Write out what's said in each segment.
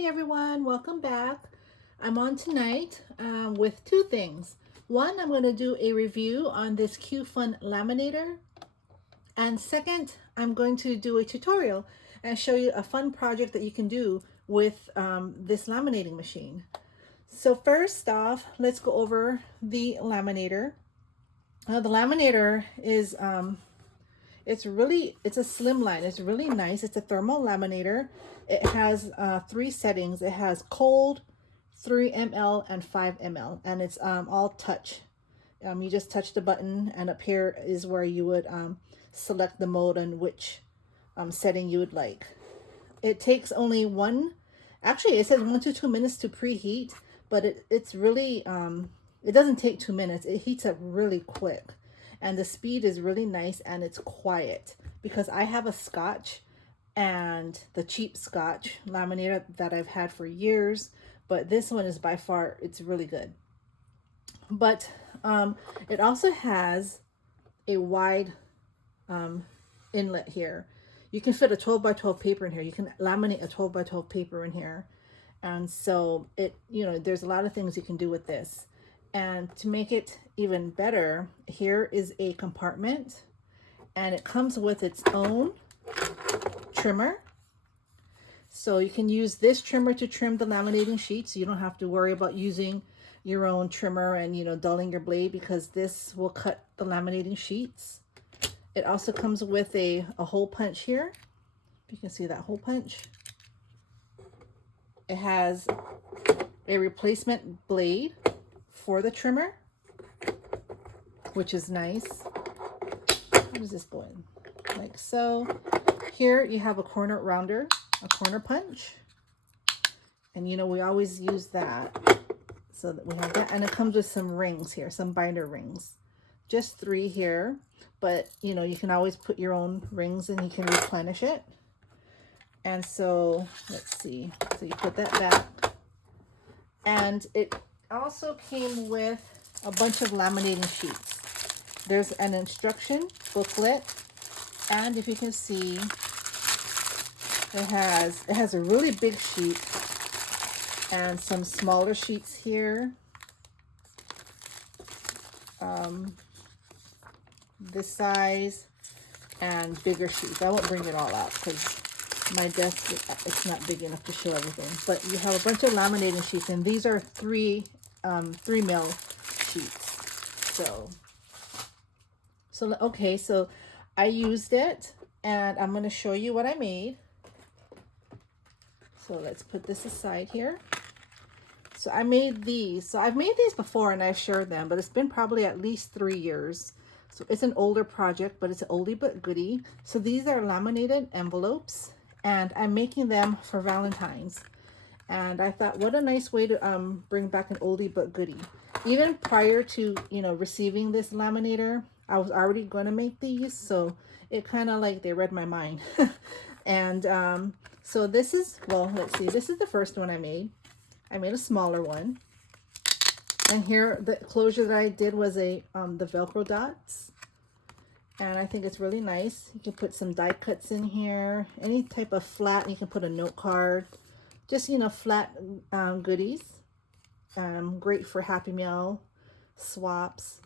Hey everyone, welcome back. I'm on tonight with two things. One, I'm going to do a review on this QFUN Laminator. And second, I'm going to do a tutorial and show you a fun project that you can do with this laminating machine. So first off, let's go over the laminator. The laminator is it's a slimline. It's really nice. It's a thermal laminator. It has 3 settings. It has cold, 3 ml, and 5 ml, and it's all touch. You just touch the button, and up here is where you would select the mode and which setting you would like. It takes only actually it says 1 to 2 minutes to preheat, but it's really it doesn't take 2 minutes. It heats up really quick. And the speed is really nice, and it's quiet because I have a Scotch, and the cheap Scotch laminator that I've had for years, but this one is by far, it's really good. But it also has a wide inlet here. You can fit a 12 by 12 paper in here. You can laminate a 12 by 12 paper in here. And so there's a lot of things you can do with this. And to make it even better, here is a compartment, and it comes with its own trimmer. So you can use this trimmer to trim the laminating sheets. You don't have to worry about using your own trimmer and dulling your blade, because this will cut the laminating sheets. It also comes with a hole punch here. You can see that hole punch. It has a replacement blade for the trimmer, which is nice. How does this go in? Like so. Here you have a corner rounder, a corner punch, and we always use that, so that we have that. And it comes with some rings here, some binder rings, just 3 here, but you can always put your own rings and you can replenish it. And so let's see, so you put that back, and it also came with a bunch of laminating sheets. There's an instruction booklet, and if you can see, it has a really big sheet and some smaller sheets here. This size and bigger sheets. I won't bring it all out because my desk, it's not big enough to show everything. But you have a bunch of laminating sheets, and these are 3 mil sheets. So okay, so I used it, and I'm going to show you what I made. So let's put this aside here. So I made these. So I've made these before and I've shared them, but it's been probably at least 3 years. So it's an older project, but it's an oldie but goodie. So these are laminated envelopes, and I'm making them for Valentine's. And I thought, what a nice way to bring back an oldie but goodie. Even prior to receiving this laminator, I was already going to make these, so it kind of like they read my mind. And so this is, well, let's see, this is the first one I made. I made a smaller one, and here the closure that I did was the Velcro dots, and I think it's really nice. You can put some die cuts in here, any type of flat. You can put a note card, just flat goodies. Great for Happy Meal swaps,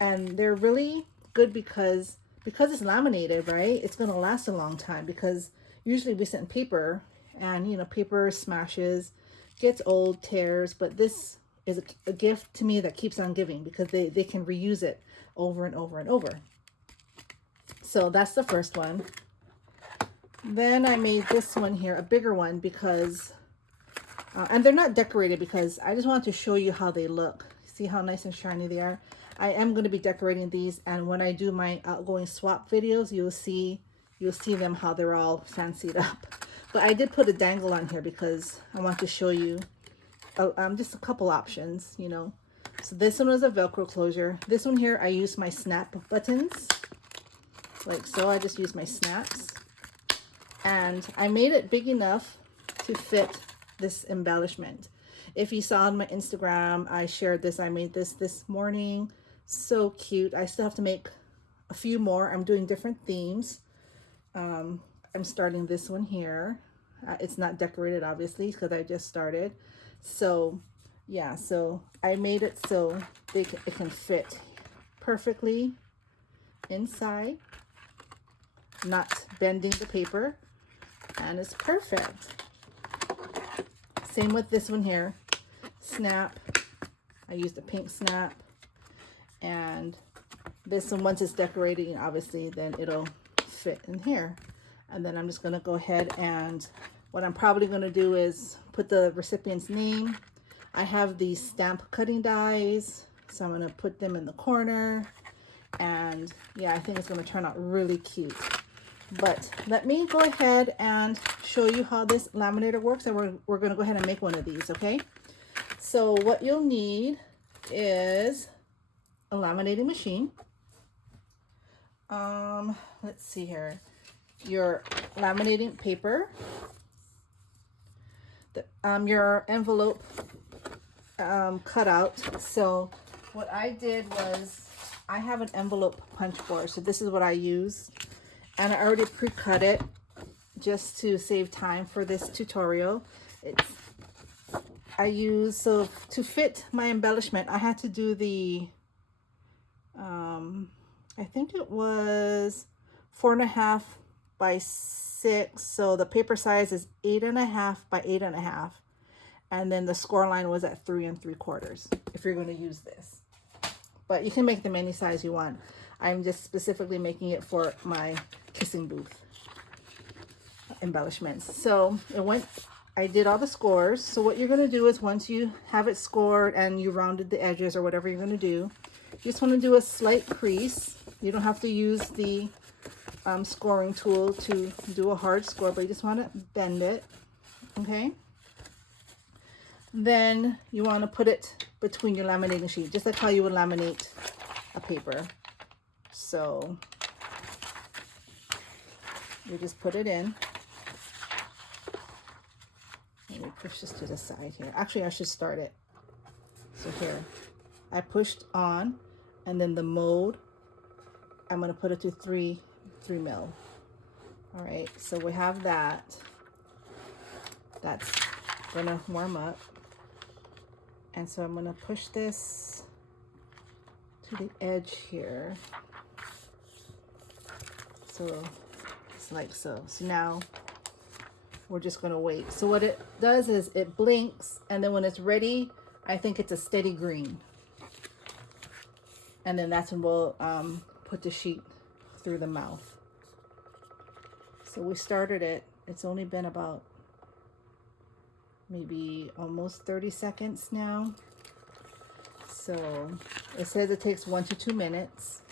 and they're really good because it's laminated, right? It's going to last a long time, because usually we send paper, and paper smashes, gets old, tears, but this is a gift to me that keeps on giving, because they can reuse it over and over and over. So that's the first one. Then I made this one here, a bigger one, because and they're not decorated, because I just wanted to show you how they look. See how nice and shiny they are? I am going to be decorating these, and when I do my outgoing swap videos, you'll see them how they're all fancied up. But I did put a dangle on here because I want to show you just a couple options, So this one was a Velcro closure. This one here, I used my snap buttons, like so. I just used my snaps, and I made it big enough to fit this embellishment. If you saw on my Instagram, I shared this. I made this morning. So cute. I still have to make a few more. I'm doing different themes. I'm starting this one here. It's not decorated, obviously, because I just started. So yeah, so I made it so it can fit perfectly inside, not bending the paper, and it's perfect. Same with this one here, snap. I used a pink snap, and this one, once it's decorated, obviously, then it'll fit in here. And then I'm just gonna go ahead, and what I'm probably gonna do is put the recipient's name. I have these stamp cutting dies, so I'm gonna put them in the corner. And yeah, I think it's gonna turn out really cute. But let me go ahead and show you how this laminator works, and we're gonna go ahead and make one of these, okay? So what you'll need is a laminating machine. Let's see here. Your laminating paper, your envelope cutout. So what I did was, I have an envelope punch board, so this is what I use, and I already pre-cut it just to save time for this tutorial. So to fit my embellishment, I had to do the I think it was 4.5 by 6, so the paper size is 8.5 by 8.5, and then the score line was at 3 3/4 if you're going to use this. But you can make them any size you want. I'm just specifically making it for my kissing booth embellishments. So I did all the scores. So what you're going to do is, once you have it scored and you rounded the edges or whatever you're going to do, you just want to do a slight crease. You don't have to use the scoring tool to do a hard score, but you just want to bend it, okay? Then you want to put it between your laminating sheet, just like how you would laminate a paper. So you just put it in. Let me push this to the side here. Actually, I should start it. So here, I pushed on, and then the mold, I'm going to put it to 3 mil. All right, so we have that. That's going to warm up. And so I'm going to push this to the edge here. So it's like so. So now we're just going to wait. So what it does is it blinks, and then when it's ready, I think it's a steady green. And then that's when we'll put the sheet through the mouth. So we started it. It's only been about maybe almost 30 seconds now. So it says it takes 1 to 2 minutes.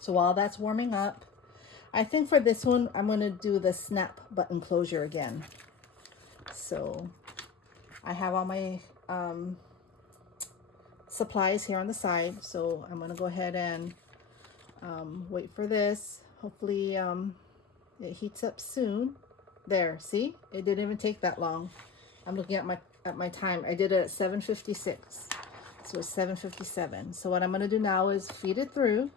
So while that's warming up, I think for this one, I'm going to do the snap button closure again. So I have all my supplies here on the side. So I'm going to go ahead and wait for this. Hopefully it heats up soon. There, see? It didn't even take that long. I'm looking at my time. I did it at 7:56. So it's 7:57. So what I'm going to do now is feed it through.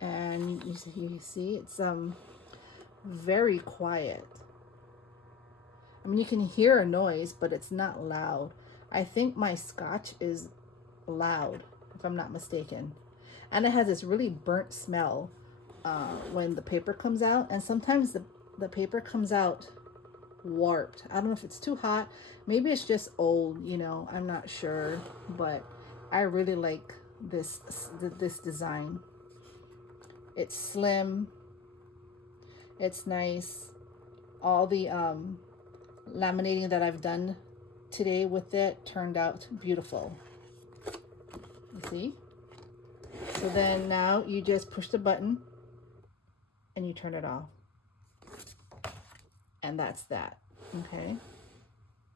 And you see it's very quiet. I mean, you can hear a noise, but it's not loud. I think my scotch is loud, if I'm not mistaken. And it has this really burnt smell when the paper comes out. And sometimes the paper comes out warped. I don't know if it's too hot. Maybe it's just old, you know, I'm not sure. But I really like this design. It's slim. It's nice. All the laminating that I've done today with it turned out beautiful. You see? So then now you just push the button and you turn it off. And that's that. Okay.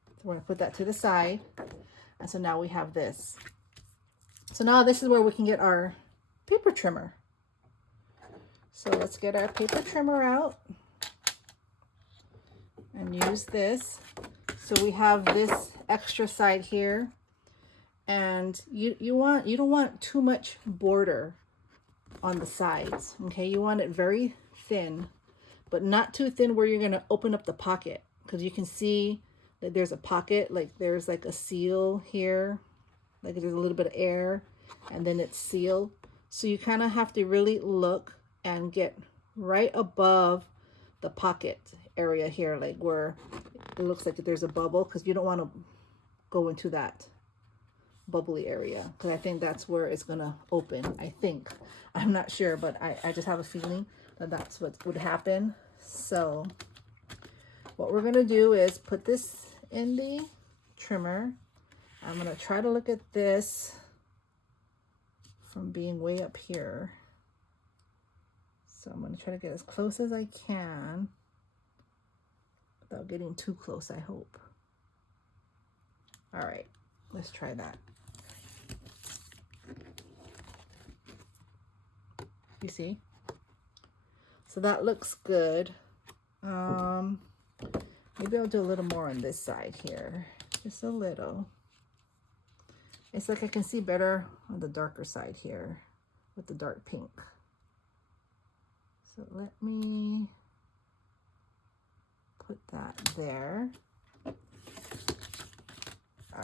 So we're gonna put that to the side. And so now we have this. So now this is where we can get our paper trimmer. So let's get our paper trimmer out and use this. So we have this extra side here, and you don't want too much border on the sides. Okay, you want it very thin, but not too thin where you're going to open up the pocket, because you can see that there's a pocket, like there's like a seal here, like there's a little bit of air, and then it's sealed. So you kind of have to really look and get right above the pocket area here, like where it looks like there's a bubble, because you don't want to go into that bubbly area, because I think that's where it's gonna open. I think, I'm not sure, but I just have a feeling that that's what would happen. So what we're gonna do is put this in the trimmer. I'm gonna try to look at this from being way up here. So I'm gonna try to get as close as I can without getting too close, I hope. All right, let's try that. You see? So that looks good. Maybe I'll do a little more on this side here, just a little. It's like I can see better on the darker side here with the dark pink. So let me put that there. All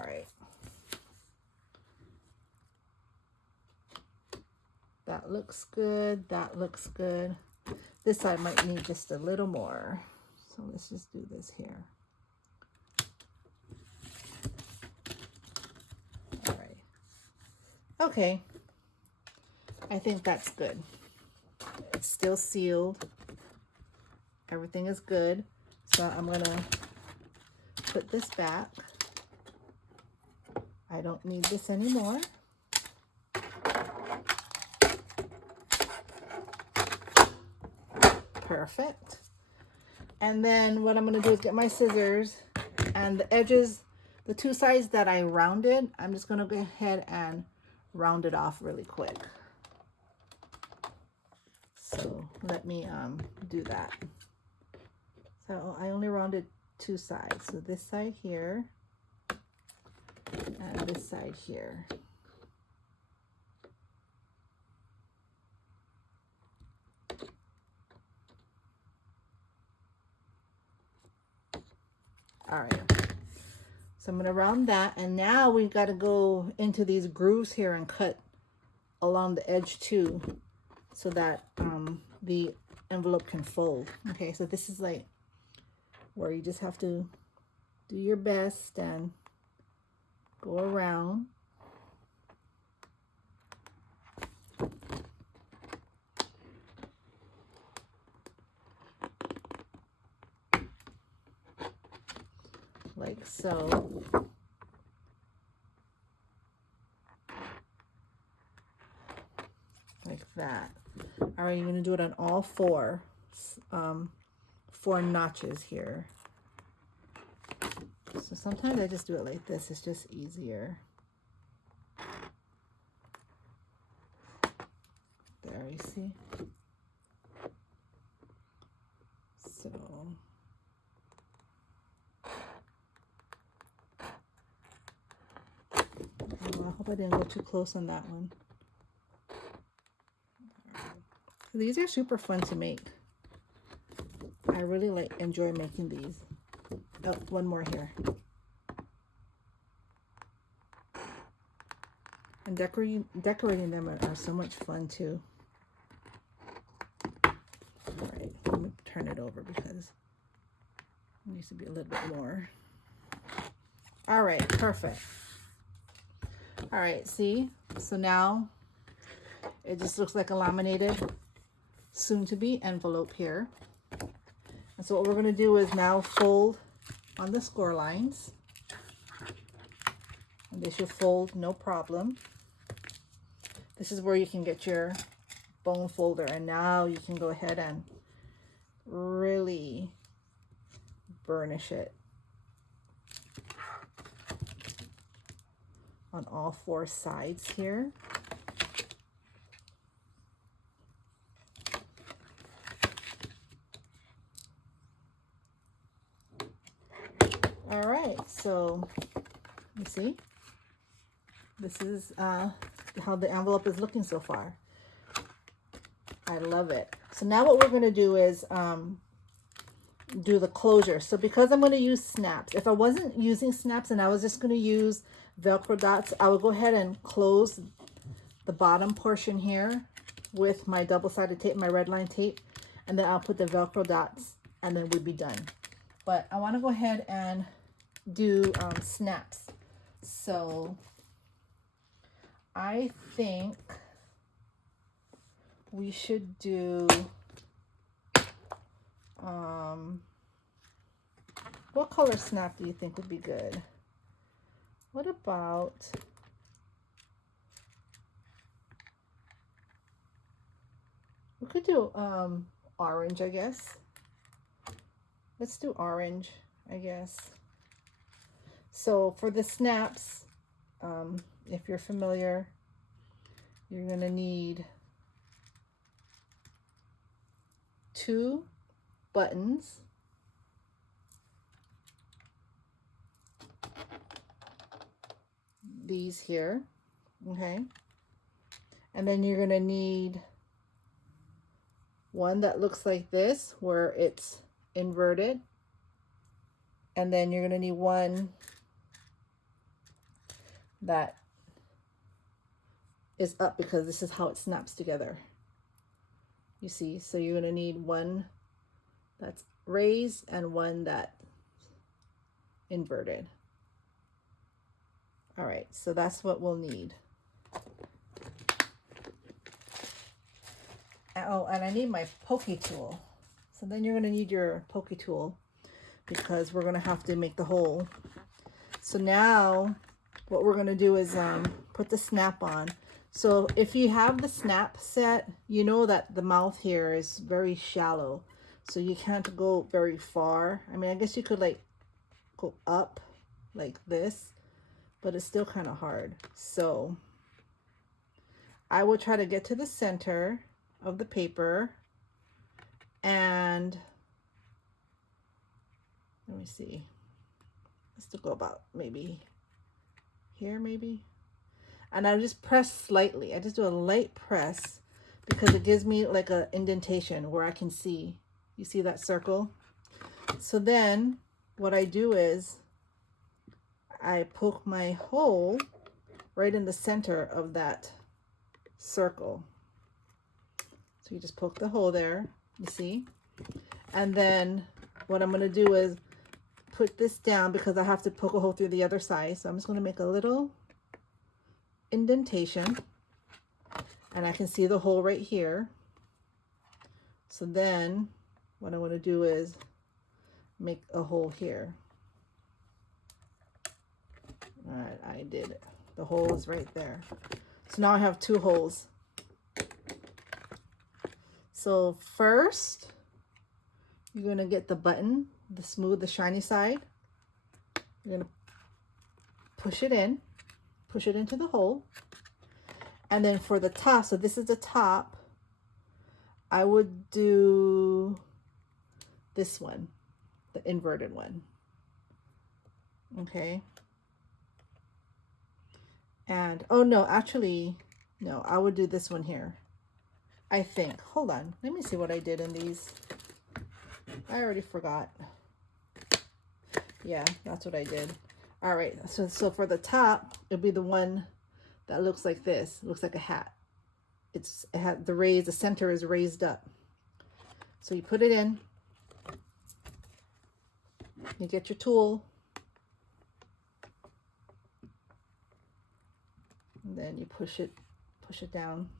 right. That looks good. That looks good. This side might need just a little more. So let's just do this here. All right. Okay. I think that's good. It's still sealed. Everything is good. So I'm going to put this back. I don't need this anymore. Perfect. And then what I'm going to do is get my scissors, and the edges, the two sides that I rounded, I'm just going to go ahead and round it off really quick. So let me do that. So I only rounded two sides. So this side here and this side here. All right, so I'm going to round that, and now we've got to go into these grooves here and cut along the edge too, so that the envelope can fold. Okay, so this is like where you just have to do your best and go around. Like so. Like that. All right, you're going to do it on all four notches here. So sometimes I just do it like this. It's just easier. There, you see? So... Oh, I hope I didn't go too close on that one. So these are super fun to make. I really enjoy making these. Oh, one more here. And decorating them are so much fun too. All right, let me turn it over because it needs to be a little bit more. All right, perfect. All right, see? So now it just looks like a laminated, soon-to-be envelope here. And so what we're going to do is now fold on the score lines. And this should fold no problem. This is where you can get your bone folder. And now you can go ahead and really burnish it on all four sides here. All right, so you see, this is how the envelope is looking so far. I love it. So now what we're going to do is do the closure. So because I'm going to use snaps, if I wasn't using snaps and I was just going to use Velcro dots, I would go ahead and close the bottom portion here with my double-sided tape, my red line tape, and then I'll put the Velcro dots and then we'd be done. But I want to go ahead and do snaps. So I think we should do what color snap do you think would be good? What about we could do orange, I guess. Let's do orange, I guess. So for the snaps, if you're familiar, you're going to need 2 buttons, these here, okay? And then you're going to need one that looks like this, where it's inverted. And then you're going to need one that is up, because this is how it snaps together. You see, so you're going to need one that's raised and one that's inverted. All right, so that's what we'll need. Oh, and I need my pokey tool. So then you're going to need your pokey tool, because we're going to have to make the hole. So now what we're going to do is put the snap on. So if you have the snap set, you know that the mouth here is very shallow, so you can't go very far. I mean, I guess you could like go up like this, but it's still kind of hard. So I will try to get to the center of the paper, and let me see, let's still go about maybe here, maybe. And I just press slightly. I just do a light press, because it gives me like an indentation where I can see. You see that circle? So then what I do is I poke my hole right in the center of that circle. So you just poke the hole there, you see? And then what I'm going to do is put this down, because I have to poke a hole through the other side. So I'm just going to make a little indentation, and I can see the hole right here. So then what I want to do is make a hole here. All right, I did it. The hole is right there. So now I have 2 holes. So first, you're going to get the button, the smooth, the shiny side. You're going to push it into the hole. And then for the top, so this is the top, I would do this one, the inverted one. Okay. And, oh no, actually, no, I would do this one here, I think. Hold on, let me see what I did in these. I already forgot. Yeah, that's what I did. All right, so for the top, it'll be the one that looks like this. It looks like a hat. It had the center is raised up. So you put it in, you get your tool, and then you push it down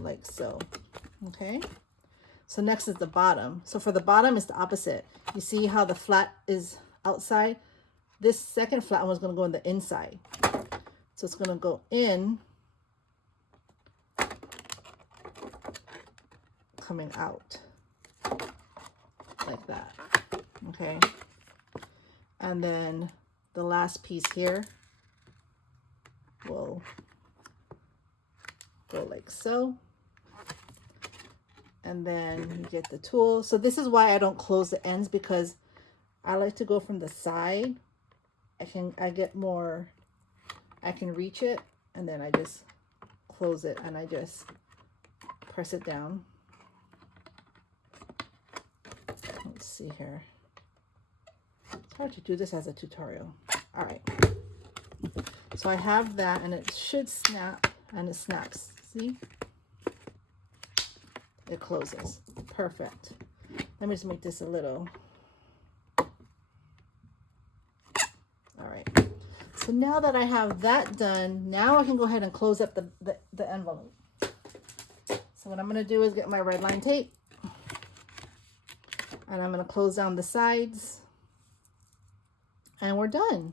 like so. Okay. So next is the bottom. So for the bottom, it's the opposite. You see how the flat is outside? This second flat one is going to go on the inside. So it's going to go in, coming out like that. Okay. And then the last piece here will go like so. And then you get the tool. So this is why I don't close the ends, because I like to go from the side. I get more, I can reach it, and then I just close it and I just press it down. Let's see here. It's hard to do this as a tutorial. All right. So I have that, and it should snap, and it snaps. See? It closes. Perfect. Let me just make this a little. All right. So now that I have that done, now I can go ahead and close up the envelope. So what I'm going to do is get my red line tape, and I'm going to close down the sides, and we're done.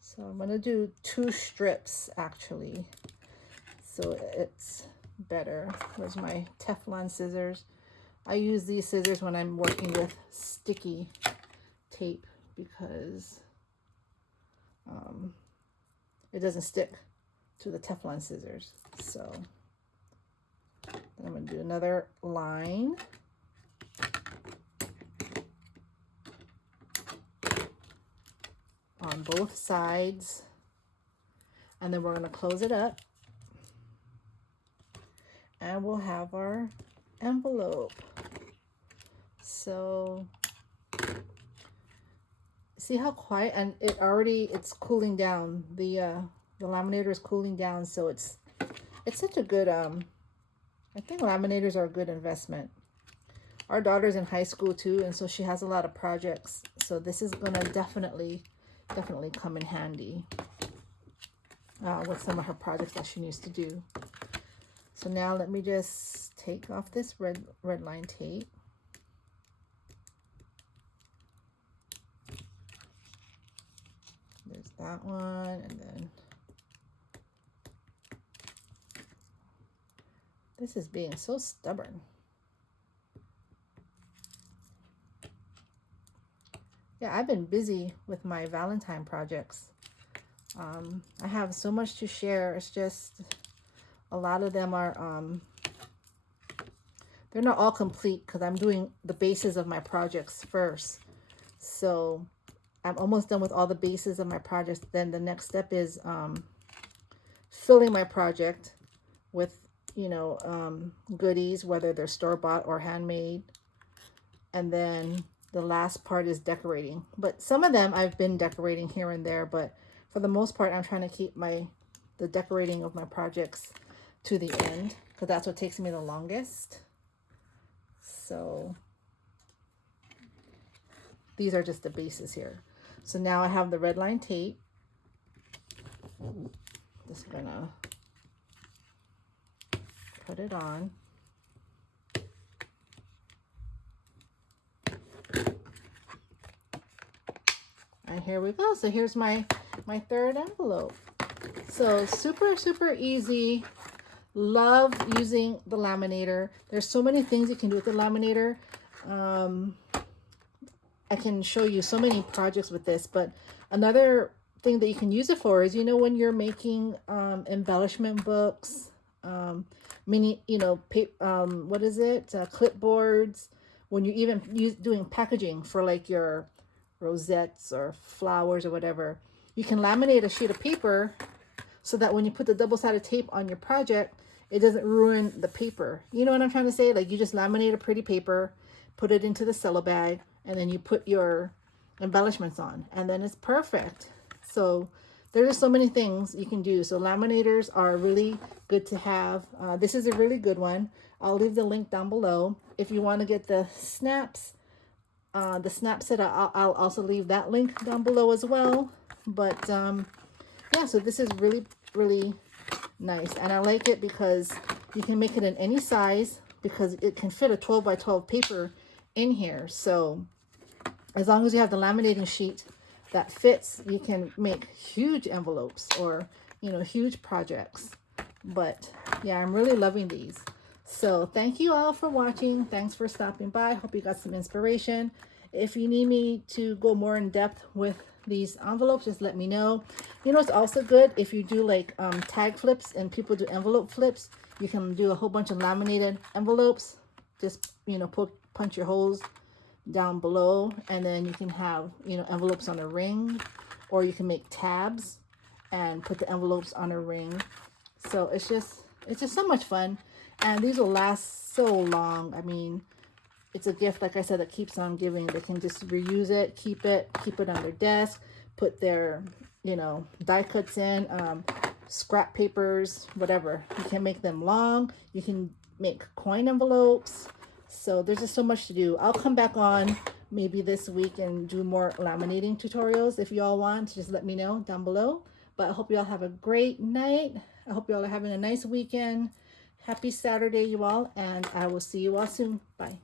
So I'm going to do 2 strips actually, so it's better. Where's my Teflon scissors? I use these scissors when I'm working with sticky tape because it doesn't stick to the Teflon scissors. So then I'm going to do another line. On both sides, and then we're going to close it up, and we'll have our envelope. So see how quiet, and it's cooling down. The laminator is cooling down, so it's such a good I think laminators are a good investment. Our daughter's in high school too, and so she has a lot of projects, so this is going to definitely come in handy with some of her projects that she needs to do. So now let me just take off this red line tape. There's that one, and then this is being so stubborn. Yeah, I've been busy with my Valentine projects. I have so much to share. It's just a lot of them are, they're not all complete because I'm doing the bases of my projects first. So I'm almost done with all the bases of my projects. Then the next step is filling my project with, you know, goodies, whether they're store-bought or handmade. And then the last part is decorating, but some of them I've been decorating here and there, but for the most part, I'm trying to keep the decorating of my projects to the end because that's what takes me the longest. So these are just the bases here. So now I have the red line tape. Just gonna put it on. And here we go. So here's my third envelope. So super easy. Love using the laminator. There's so many things you can do with the laminator. I can show you so many projects with this, but another thing that you can use it for is, you know, when you're making embellishment books, mini, you know, what is it? Clipboards. When you're even doing packaging for like your rosettes or flowers or whatever, you can laminate a sheet of paper so that when you put the double-sided tape on your project, it doesn't ruin the paper. You know what I'm trying to say? Like, you just laminate a pretty paper, put it into the cello bag, and then you put your embellishments on, and then it's perfect. So there's just so many things you can do. So laminators are really good to have. This is a really good one. I'll leave the link down below. If you want to get the snaps, the snap set, I'll also leave that link down below as well. But yeah, so this is really nice, and I like it because you can make it in any size because it can fit a 12 by 12 paper in here. So as long as you have the laminating sheet that fits, you can make huge envelopes or, you know, huge projects. But yeah, I'm really loving these. So thank you all for watching. Thanks for stopping by. Hope you got some inspiration. If you need me to go more in depth with these envelopes, just let me know. You know, it's also good if you do like tag flips and people do envelope flips. You can do a whole bunch of laminated envelopes. Just, you know, punch your holes down below, and then you can have, you know, envelopes on a ring, or you can make tabs and put the envelopes on a ring. So it's just so much fun, and these will last so long. I mean, it's a gift, like I said, that keeps on giving. They can just reuse it, keep it on their desk, put their, you know, die cuts in, scrap papers, whatever. You can make them long. You can make coin envelopes. So there's just so much to do. I'll come back on maybe this week and do more laminating tutorials. If you all want, just let me know down below. But I hope you all have a great night. I hope you all are having a nice weekend. Happy Saturday, you all, and I will see you all soon. Bye.